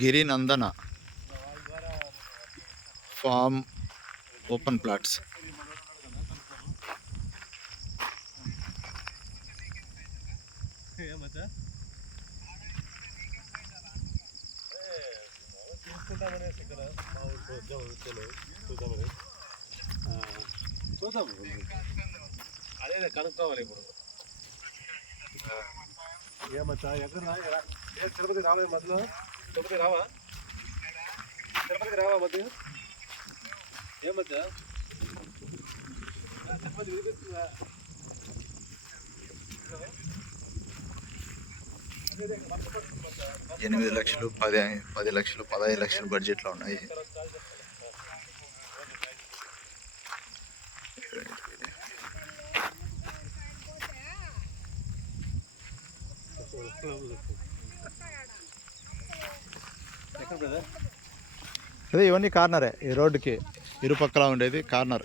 గిరినందన form open plots. చూద్దాం, అదే కనుక్కోవాలి ఇప్పుడు. ఏమచ్చా ఎక్కడ తిరుపతి రావే మధ్యలో? తిరుపతికి రావా మధ్య? ఏమచ్చా తిరుపతి వినిపిస్తుందా? 8 లక్షలు 10 లక్షలు 15 లక్షలు బడ్జెట్లో ఉన్నాయి. అదే ఇవన్నీ కార్నరే, ఈ రోడ్డుకి ఇరుపక్కల ఉండేది కార్నర్.